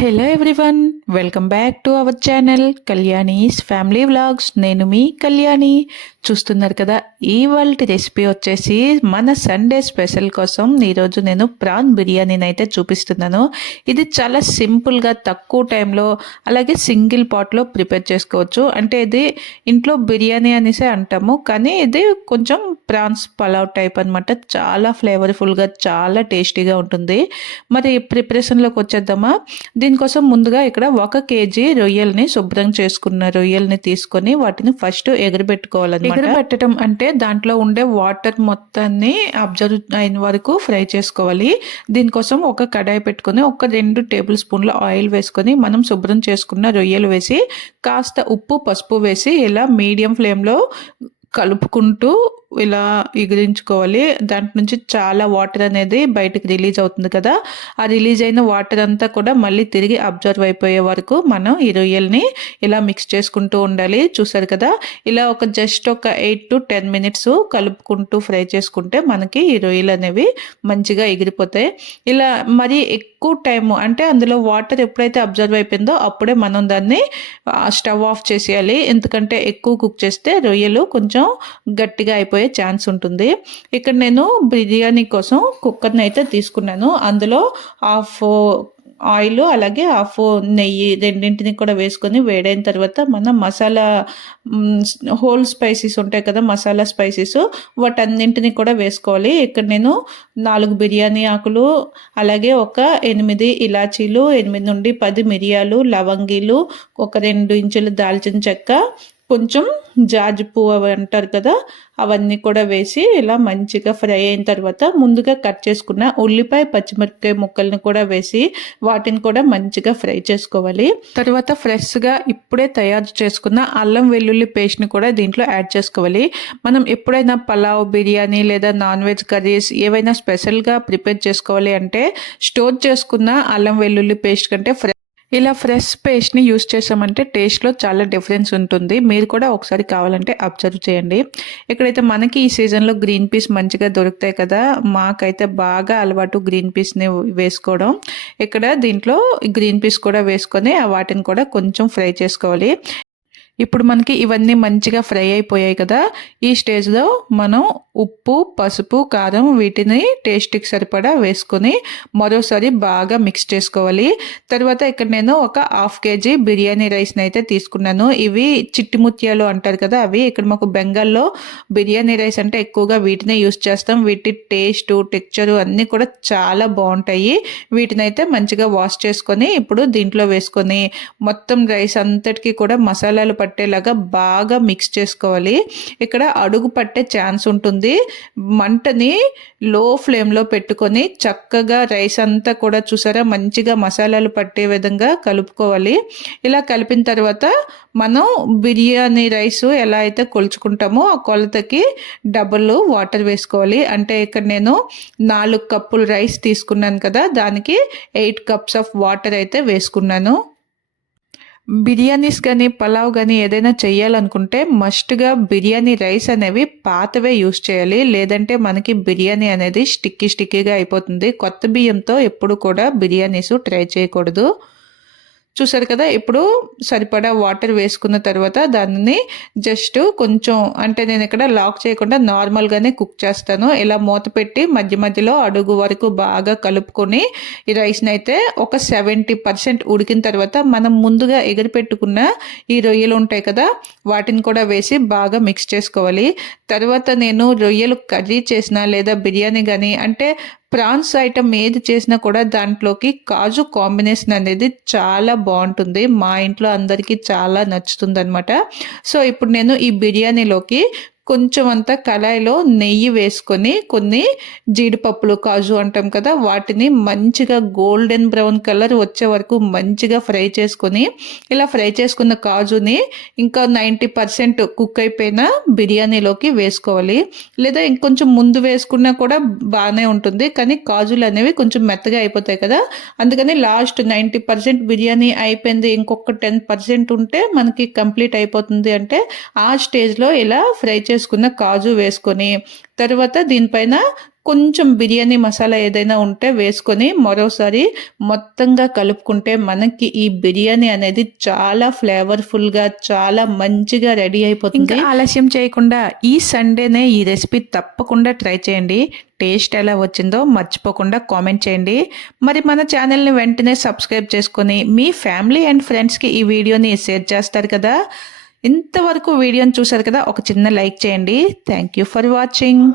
Hello everyone, welcome back to our channel Kalyani's family vlogs. నేను మీ కళ్యాణి. చూస్తున్నారు కదా, ఇవాళ రెసిపీ వచ్చేసి మన సండే స్పెషల్ కోసం ఈరోజు నేను ప్రాన్ బిర్యానీని అయితే చూపిస్తున్నాను. ఇది చాలా సింపుల్గా తక్కువ టైంలో అలాగే సింగిల్ పాట్లో ప్రిపేర్ చేసుకోవచ్చు. అంటే ఇది ఇంట్లో బిర్యానీ అనేసి అంటాము, కానీ ఇది కొంచెం ప్రాన్స్ పలావ్ టైప్ అనమాట. చాలా ఫ్లేవర్ఫుల్గా చాలా టేస్టీగా ఉంటుంది. మరి ప్రిపరేషన్లోకి వచ్చేద్దామా. దీనికోసం ముందుగా ఇక్కడ 1 కేజీ రొయ్యల్ని శుభ్రం చేసుకున్న రొయ్యల్ని తీసుకొని వాటిని ఫస్ట్ ఎగరబెట్టుకోవాలన్నమాట. ఎగరబెట్టడం అంటే దాంట్లో ఉండే వాటర్ మొత్తాన్ని అబ్జర్వ్ అయిన వరకు ఫ్రై చేసుకోవాలి. దీనికోసం ఒక కడాయి పెట్టుకొని ఒక 2 టేబుల్ స్పూన్ల ఆయిల్ వేసుకొని మనం శుభ్రం చేసుకున్న రొయ్యలు వేసి కాస్త ఉప్పు పసుపు వేసి ఇలా మీడియం ఫ్లేమ్లో కలుపుకుంటూ ఇలా ఎగిరించుకోవాలి. దాంట్ నుంచి చాలా వాటర్ అనేది బయటకు రిలీజ్ అవుతుంది కదా, ఆ రిలీజ్ అయిన వాటర్ అంతా కూడా మళ్ళీ తిరిగి అబ్జర్వ్ అయిపోయే వరకు మనం ఈ రొయ్యల్ని ఇలా మిక్స్ చేసుకుంటూ ఉండాలి. చూసారు కదా, ఇలా జస్ట్ ఒక 8 to 10 minutes కలుపుకుంటూ ఫ్రై చేసుకుంటే మనకి ఈ రొయ్యలు అనేవి మంచిగా ఎగిరిపోతాయి. ఇలా మరి ఎక్కువ టైము అంటే అందులో వాటర్ ఎప్పుడైతే అబ్జర్వ్ అయిపోయిందో అప్పుడే మనం దాన్ని స్టవ్ ఆఫ్ చేసేయాలి. ఎందుకంటే ఎక్కువ కుక్ చేస్తే రొయ్యలు కొంచెం గట్టిగా అయిపోయే ఛాన్స్ ఉంటుంది. ఇక్కడ నేను బిర్యానీ కోసం కుక్కర్ని అయితే తీసుకున్నాను. అందులో హాఫ్ ఆయిల్ అలాగే హాఫ్ నెయ్యి రెండింటిని కూడా వేసుకొని వేడైన తర్వాత మనం మసాలా హోల్ స్పైసెస్ ఉంటాయి కదా, మసాలా స్పైసెస్ వాటన్నింటిని కూడా వేసుకోవాలి. ఇక్కడ నేను 4 బిర్యానీ ఆకులు అలాగే ఒక 8 ఇలాచీలు, 8 నుండి 10 మిరియాలు, లవంగీలు, ఒక 2 ఇంచుల దాల్చిన చెక్క, కొంచెం జాజి పువ్వు అవి అంటారు కదా, అవన్నీ కూడా వేసి ఇలా మంచిగా ఫ్రై అయిన తర్వాత ముందుగా కట్ చేసుకున్న ఉల్లిపాయ పచ్చిమిరపకాయ ముక్కల్ని కూడా వేసి వాటిని కూడా మంచిగా ఫ్రై చేసుకోవాలి. తర్వాత ఫ్రెష్గా ఇప్పుడే తయారు చేసుకున్న అల్లం వెల్లుల్లి పేస్ట్ని కూడా దీంట్లో యాడ్ చేసుకోవాలి. మనం ఎప్పుడైనా పలావ్, బిర్యానీ లేదా నాన్ వెజ్ కర్రీస్ ఏవైనా స్పెషల్గా ప్రిపేర్ చేసుకోవాలి అంటే స్టోర్ చేసుకున్న అల్లం వెల్లుల్లి పేస్ట్ కంటే ఇలా ఫ్రెష్ పేస్ట్ని యూస్ చేసామంటే టేస్ట్లో చాలా డిఫరెన్స్ ఉంటుంది. మీరు కూడా ఒకసారి కావాలంటే అబ్జర్వ్ చేయండి. ఇక్కడైతే మనకి ఈ సీజన్లో గ్రీన్ పీస్ మంచిగా దొరుకుతాయి కదా, మాకైతే బాగా అలవాటు గ్రీన్ పీస్ని వేసుకోవడం. ఇక్కడ దీంట్లో గ్రీన్ పీస్ కూడా వేసుకొని వాటిని కూడా కొంచెం ఫ్రై చేసుకోవాలి. ఇప్పుడు మనకి ఇవన్నీ మంచిగా ఫ్రై అయిపోయాయి కదా, ఈ స్టేజ్లో మనం ఉప్పు, పసుపు, కారం వీటిని టేస్ట్కి సరిపడా వేసుకొని మరోసారి బాగా మిక్స్ చేసుకోవాలి. తర్వాత ఇక్కడ నేను ఒక 1/2 కేజీ బిర్యానీ రైస్ని అయితే తీసుకున్నాను. ఇవి చిట్టి ముత్యాలు అంటారు కదా, అవి ఇక్కడ మాకు బెంగాల్లో బిర్యానీ రైస్ అంటే ఎక్కువగా వీటినే యూస్ చేస్తాం. వీటి టేస్ట్, టెక్స్చరు అన్నీ కూడా చాలా బాగుంటాయి. వీటిని అయితే మంచిగా వాష్ చేసుకొని ఇప్పుడు దీంట్లో వేసుకొని మొత్తం రైస్ అంతటికి కూడా మసాలాలు పట్టేలాగా బాగా మిక్స్ చేసుకోవాలి. ఇక్కడ అడుగు పట్టే ఛాన్స్ ఉంటుంది. మంటని లో ఫ్లేమ్లో పెట్టుకొని చక్కగా రైస్ అంతా కూడా చూసారా మంచిగా మసాలాలు పట్టే విధంగా కలుపుకోవాలి. ఇలా కలిపిన తర్వాత మనం బిర్యానీ రైస్ ఎలా అయితే కొలుచుకుంటామో ఆ కొలతకి డబుల్ వాటర్ వేసుకోవాలి. అంటే ఇక్కడ నేను 4 కప్పులు రైస్ తీసుకున్నాను కదా, దానికి 8 cups ఆఫ్ వాటర్ అయితే వేసుకున్నాను. బిర్యానీస్ కానీ పలావ్ కానీ ఏదైనా చేయాలనుకుంటే మస్ట్గా బిర్యానీ రైస్ అనేవి పాతవే యూస్ చేయాలి. లేదంటే మనకి బిర్యానీ అనేది స్టిక్కీగా అయిపోతుంది. కొత్త బియ్యంతో ఎప్పుడు కూడా బిర్యానీస్ ట్రై చేయకూడదు. చూసారు కదా, ఇప్పుడు సరిపడా వాటర్ వేసుకున్న తర్వాత దాన్ని జస్ట్ కొంచెం అంటే నేను ఇక్కడ లాక్ చేయకుండా నార్మల్గానే కుక్ చేస్తాను. ఇలా మూత పెట్టి మధ్య మధ్యలో అడుగు వరకు బాగా కలుపుకొని ఈ రైస్ని అయితే ఒక 70% ఉడికిన తర్వాత మనం ముందుగా ఎగిరిపెట్టుకున్న ఈ రొయ్యలు ఉంటాయి కదా, వాటిని కూడా వేసి బాగా మిక్స్ చేసుకోవాలి. తర్వాత నేను రొయ్యలు కర్రీ చేసినా లేదా బిర్యానీ కానీ అంటే ప్రాన్స్ ఐటమ్ ఏది చేసినా కూడా దాంట్లోకి కాజు కాంబినేషన్ అనేది చాలా బాగుంటుంది. మా ఇంట్లో అందరికీ చాలా నచ్చుతుంది అనమాట. సో ఇప్పుడు నేను ఈ బిర్యానీలోకి కొంచెం అంతా కళాయిలో నెయ్యి వేసుకొని కొన్ని జీడిపప్పులు, కాజు అంటాం కదా, వాటిని మంచిగా గోల్డెన్ బ్రౌన్ కలర్ వచ్చే వరకు మంచిగా ఫ్రై చేసుకొని ఇలా ఫ్రై చేసుకున్న కాజుని ఇంకా 90% కుక్ అయిపోయిన బిర్యానీలోకి వేసుకోవాలి. లేదా ఇంకొంచెం ముందు వేసుకున్నా కూడా బాగానే ఉంటుంది, కానీ కాజులు అనేవి కొంచెం మెత్తగా అయిపోతాయి కదా, అందుకని లాస్ట్ 90% బిర్యానీ అయిపోయింది, ఇంకొక 10% ఉంటే మనకి కంప్లీట్ అయిపోతుంది. అంటే ఆ స్టేజ్లో ఇలా ఫ్రై చేసుకున్న కాజు వేసుకొని తర్వాత దీనిపైన కొంచెం బిర్యానీ మసాలా ఏదైనా ఉంటే వేసుకొని మరోసారి మొత్తంగా కలుపుకుంటే మనకి ఈ బిర్యానీ అనేది చాలా ఫ్లేవర్ఫుల్గా చాలా మంచిగా రెడీ అయిపోతుంది. ఇంకా ఆలస్యం చేయకుండా ఈ సండేనే ఈ రెసిపీ తప్పకుండా ట్రై చేయండి. టేస్ట్ ఎలా వచ్చిందో మర్చిపోకుండా కామెంట్ చేయండి. మరి మన ఛానల్ని వెంటనే సబ్స్క్రైబ్ చేసుకొని మీ ఫ్యామిలీ అండ్ ఫ్రెండ్స్కి ఈ వీడియోని షేర్ చేస్తారు కదా. ఇంతవరకు వీడియోని చూసారు కదా, ఒక చిన్న లైక్ చేయండి. Thank you for watching.